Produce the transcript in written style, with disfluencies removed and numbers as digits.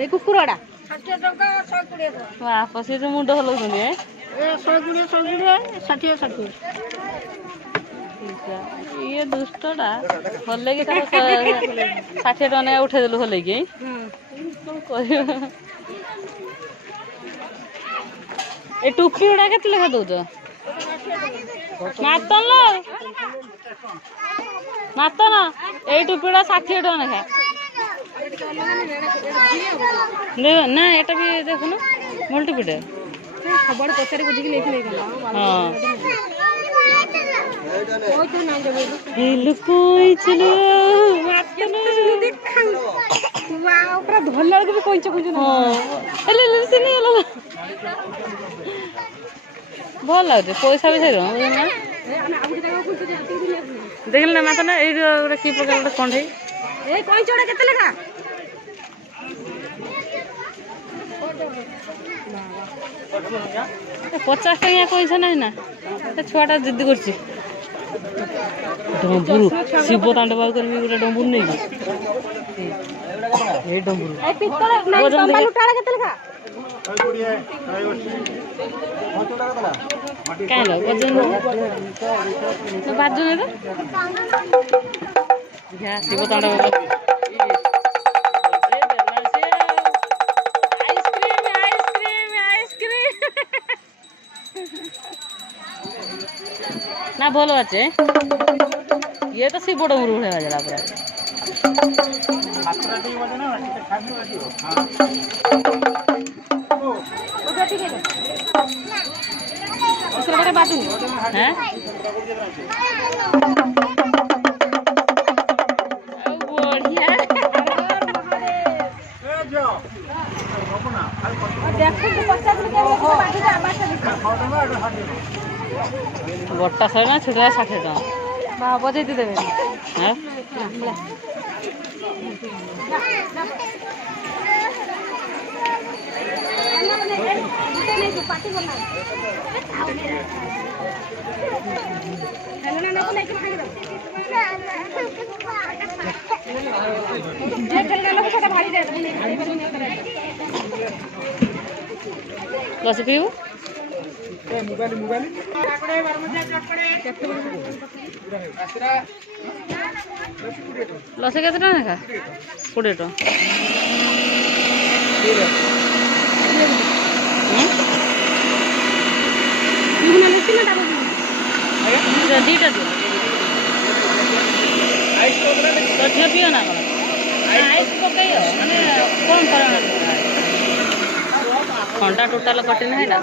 এই কুকুরটা 60 টাকা 120 টাকা বাপ সে তো মুন্ড হলাউଛନ୍ତି এ 120 120 60 60 ଇଏ ଦୁଷ୍ଟଟା ହଲେଇକି ତାକୁ 60 ଟଙ୍କା ନେଇ ଉଠେଇଦେଲୁ ହଲେଇକି କଣ କହିବ ଏ ଟୁପି ଗୁଡା କେତେ ଲେଖା ଦଉଛ ମାତନ ମାତନ ଏଇ ଟୁପି ଗୁଡା 60 ଟଙ୍କା ଲେଖା ନା এটা ବି ଦେଖୁନ ମଲ୍ଟିପିଟେ ସବୁଆଡେ ପଚାରି ବୁଝିକି ନେଇକି ନେଇଗଲା ହଁ କଇଛିଲୁ ପୁରା ଧରିଲା ବେଳକୁ ବି କଇଛ କଇଛ ଭଲ ଲାଗୁଛି ପଇସା ବି ସେଇର ଦେଖିଲି ନା ମାତ ନା ଏଇଠି ଗୋଟେ କି ପ୍ରକାର ଗୋଟେ କଣ୍ଢେଇ ଏଇ କଇଁଚଟା କେତେ ଲେଖା 50 ଟଙ୍କା କଇଁଛ ନାହିଁ ନା ସେ ଛୁଆଟା ଜିଦ୍ଦି କରୁଛି ଡମ୍ବୁରୁ ଶିବ ତାଣ୍ଡବ କରିବି ଗୋଟେ ଡମ୍ବୁରୁ ନେଇକି ଏଇ ଡମ୍ବୁରୁ এই পিতল নাই তম্বা লুটাড়া কেতে লেখা କାଇଁ ଲ ଓଜନ ବାଜୁନି ତ ଶିବ ତାଣ୍ଡବ না ভালো আছে ইয়ে তো শিব ডমরু হয়ে গেল পুরা হ্যাঁ বড়টা 100 না ছোটটা 60 টাকা বা বজাইতে দেবে হ্যাঁ লস পিউ লসে কেতে টাকা লেখা 20 টাকা ଦିଟା ଦିଅ ଝିଅ ପିଅ ନା କଣ ଆଇସ୍ ପକେଇ ମାନେ କଣ କର ଥଣ୍ଡା ଟୋଟାଲ କଟି ନାହିଁ ନା